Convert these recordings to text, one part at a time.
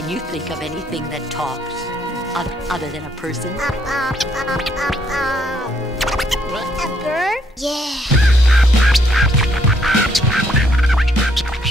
Can you think of anything that talks other than a person? A bird? Yeah.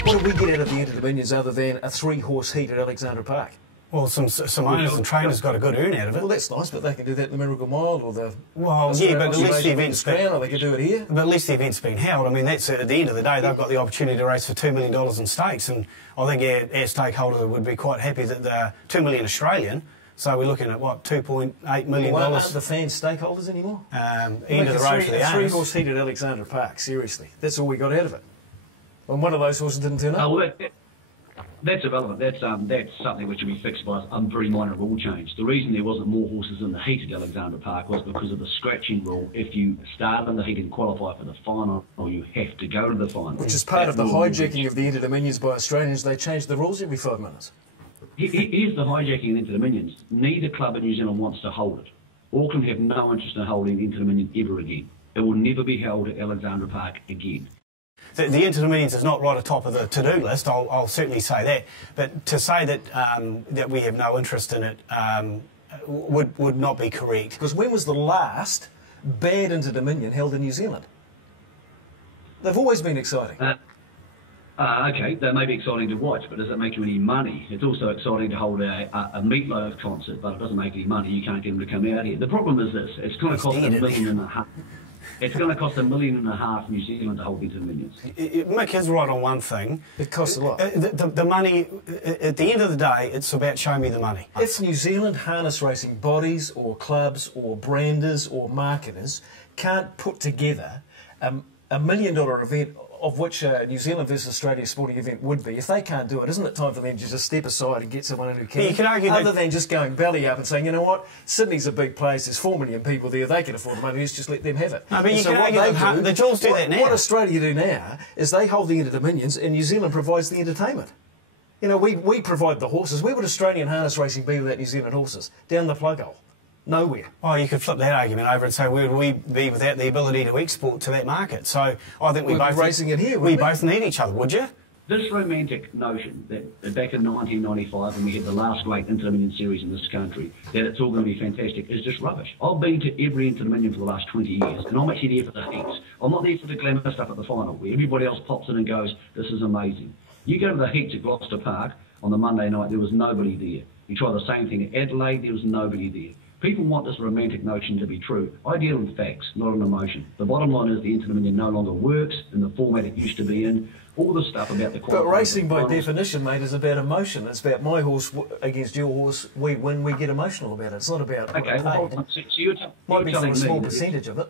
What do we get out of the Interdominions other than a 3-horse heat at Alexandra Park? Well, some owners and trainers got a good earn out of it. Well, that's nice, but they can do that in the Miracle Mile or the... Well, yeah, but at least the event's been... Or they can do it here. But at least the event's been held. I mean, that's at the end of the day, they've got the opportunity to race for $2 million in stakes, and I think our stakeholder would be quite happy that they're $2 million Australian. So we're looking at, what, $2.8 million? Well, aren't the fans stakeholders anymore? End of the road for the owners. 3-horse heat at Alexandra Park, seriously. That's all we got out of it. And one of those horses didn't turn up. Well, that's irrelevant. That's something which will be fixed by a very minor rule change. The reason there wasn't more horses in the heat at Alexandra Park was because of the scratching rule. If you start in the heat and qualify for the final, you have to go to the final. Which is part of the hijacking of the Interdominions by Australians. They change the rules every 5 minutes. Here's the hijacking of the Interdominions. Neither club in New Zealand wants to hold it. Auckland have no interest in holding the Interdominion ever again. It will never be held at Alexandra Park again. The Interdominions is not right atop of the to-do list, I'll certainly say that. But to say that that we have no interest in it would not be correct. Because when was the last bad Interdominion held in New Zealand? They've always been exciting. Okay, they may be exciting to watch, but does it make you any money? It's also exciting to hold a Meatloaf concert, but it doesn't make any money. You can't get them to come out here. The problem is this: it's going to cost $1.5 million. It's going to cost $1.5 million New Zealand to hold Interdominions. Mick is right on one thing. It costs a lot. The money, at the end of the day, it's about show me the money. If New Zealand harness racing bodies or clubs or branders or marketers can't put together $1 million event, of which a New Zealand versus Australia sporting event would be, if they can't do it, isn't it time for them to just step aside and get someone in who can? You can argue other than just going belly up and saying, you know what, Sydney's a big place, there's 4 million people there, they can afford the money, let's just let them have it. No, but you can argue the Jaws do that now. What Australia do now is they hold the Interdominions and New Zealand provides the entertainment. You know, we provide the horses. Where would Australian harness racing be without New Zealand horses? Down the plug hole. Nowhere. Oh, you could flip that argument over and say, where would we be without the ability to export to that market? So I think we both racing it here. We both need each other, would you? This romantic notion that back in 1995, when we had the last great Interdominion series in this country, that it's all going to be fantastic, is just rubbish. I've been to every Interdominion for the last 20 years, and I'm actually there for the heats. I'm not there for the glamour stuff at the final, where everybody else pops in and goes, this is amazing. You go to the heats at Gloucester Park on the Monday night, there was nobody there. You try the same thing at Adelaide, there was nobody there. People want this romantic notion to be true. I deal in facts, not in emotion. The bottom line is the Interdominion no longer works in the format it used to be in. All the stuff about the... But racing by definition, mate, is about emotion. It's about my horse against your horse. We win, we get emotional about it. It's not about... Okay, well, so you're might be telling for a small me percentage of it.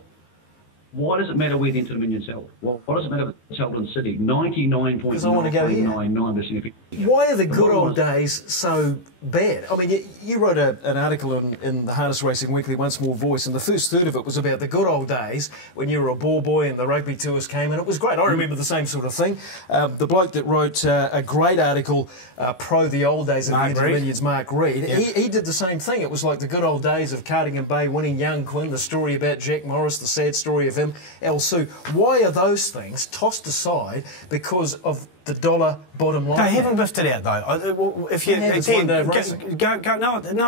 Why does it matter where the Interdominion's held? Why does it matter if it's held in Sydney? 99.999%. Why are the good old days so bad? I mean, you wrote an article in the Harness Racing Weekly, Once More Voice, and the first third of it was about the good old days when you were a ball boy and the rugby tours came, and it was great. I remember the same sort of thing. The bloke that wrote a great article pro the old days of the Interdominions, Mark Reed, he did the same thing. It was like the good old days of Cardigan Bay winning Young Quinn, the story about Jack Morris, the sad story of him, El Sue. Why are those things tossed aside because of the dollar bottom line? They haven't biffed it out though. If you no,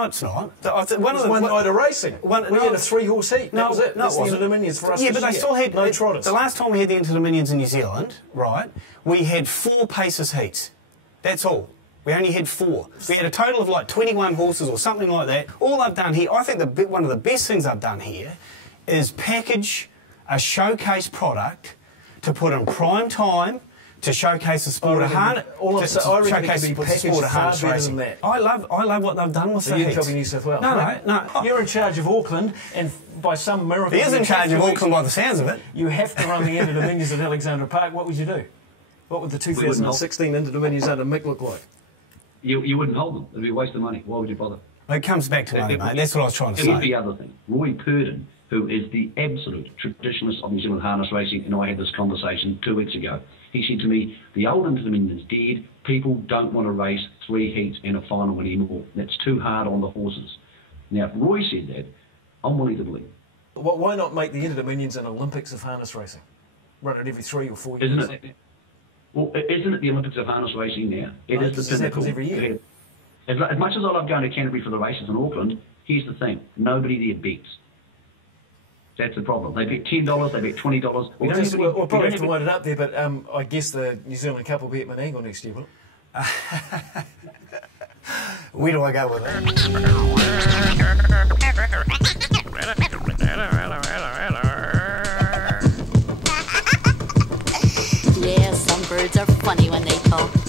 it's not. One night of racing. We had a 3-horse heat. That was it. That's the Interdominions for us. Yeah, but they still had no trotters. The last time we had the Interdominions in New Zealand, right? We had 4 Pacers heats. That's all. We only had 4. We had a total of like 21 horses or something like that. All I've done here, I think one of the best things I've done here is package a showcase product to put in prime time to showcase the sport of harness. I reckon it can be packaged far better than that. I love what they've done with the heats. You tell me New South Wales. No. You're in charge of Auckland, and by some miracle... He is in charge of Auckland by the sounds of it. You have to run the Interdominions at Alexandra Park. What would you do? What would the 2016 Interdominions under Mick look like? You wouldn't hold them. It would be a waste of money. Why would you bother? It comes back to money, mate. That's what I was trying to say. It would be the other thing. Roy Purdon, who is the absolute traditionalist of New Zealand harness racing, and I had this conversation 2 weeks ago. He said to me, the old Interdominion's dead. People don't want to race 3 heats and a final anymore. That's too hard on the horses. Now, if Roy said that, I'm willing to believe. Why not make the Interdominions an Olympics of harness racing? Run it every 3 or 4 years. Isn't it? Well, isn't it the Olympics of harness racing now? It is the pinnacle. Happens every year. As much as I love going to Canterbury for the races in Auckland, here's the thing: nobody there bets. That's the problem. They bet $10, they bet $20. We'll probably have to wind it up there, but I guess the New Zealand Cup will be at Menangle next year, will it? Where do I go with that? Yeah, some birds are funny when they talk.